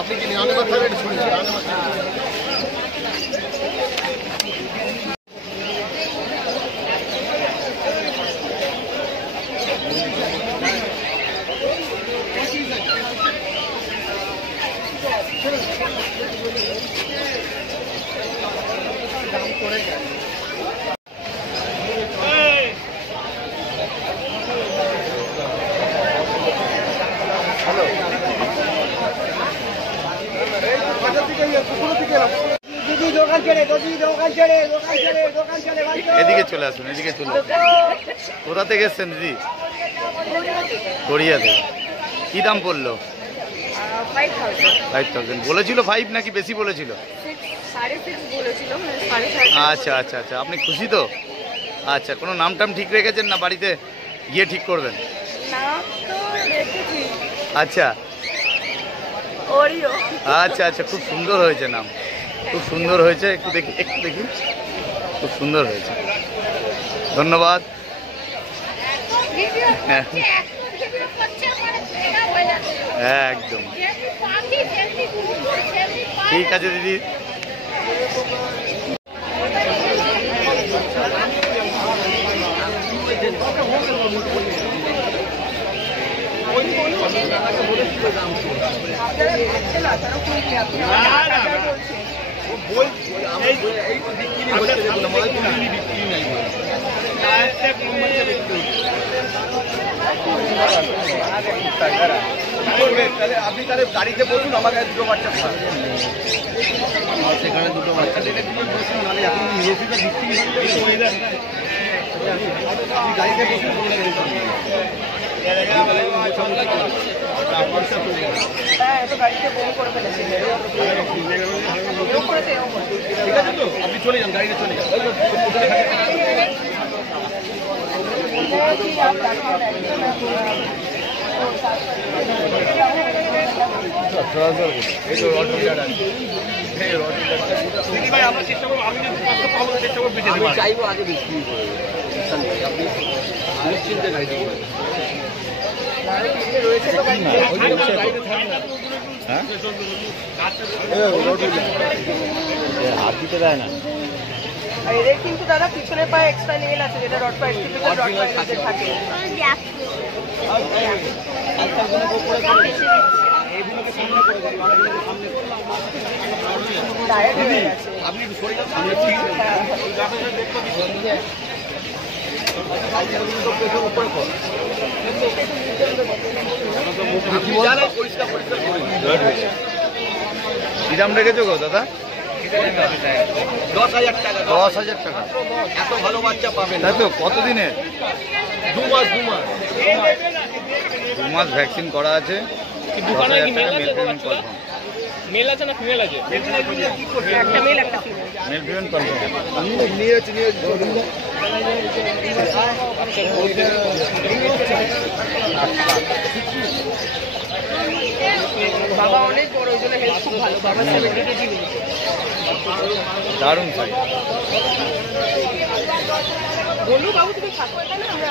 আপনি কি নিয়ে কথা শুনেছেন? দাম করে যায়। এদিকে চলে আসুন, এদিকে চলে আসুন। কোথা থেকে এসছেন দিদি? গড়িয়া থেকে। কি দাম পড়লো? 5000 বলেছিল 5 নাকি বেশি বলেছিল? আচ্ছা আচ্ছা আচ্ছা, আপনি খুশি তো? আচ্ছা, কোনো নাম টাম ঠিক রেখেছেন না বাড়িতে গিয়ে ঠিক করবেন? আচ্ছা আচ্ছা আচ্ছা, খুব সুন্দর হয়েছে নাম, খুব সুন্দর হয়েছে। একটু দেখি, একটু দেখি, খুব সুন্দর হয়েছে। ধন্যবাদ। হ্যাঁ একদম ঠিক আছে দিদি। আপনি তাহলে গাড়িতে বসুন, আমাকে দুটো বাচ্চা সেখানে দুটো বাচ্চা বসুন, নাহলে এখন আপনি গাড়িতে বসুন। ঠিক আছে তো, আপনি চলে যান, গাড়িতে চলে যান। আমরা চেষ্টা করবো, আমি চাইবো আগে বেশি আপনি নিশ্চিন্তে গাড়ি হাত দিতে দেয় না। এদের কিন্তু দাদা পিছনের পায়ে এক্সট্রা নেল আছে, যেটা রড পায়ে টিপিক্যাল রড পায়ে থাকে। আপনি কি দাম রেখেছো গো দাদা? 10,000 টাকা। 10,000 টাকা? এত ভালো বাচ্চা পাবেন তাই তো? কতদিনের? 2 মাস। 2 মাস ভ্যাকসিন করা আছে। 10,000 টাকা মেল পেমেন্ট কনফার্ম। মেল আছে না ফিমেল আছে? একটা মেল একটা ফিমেল। Mail payment confirm. বাবা অনেক বড়, ওই জন্য হেলথ খুব ভালো। বাবা 70 কেজি। দারুণ সাইজ। বলু বাবু তুমি থাকো এখানে, আমরা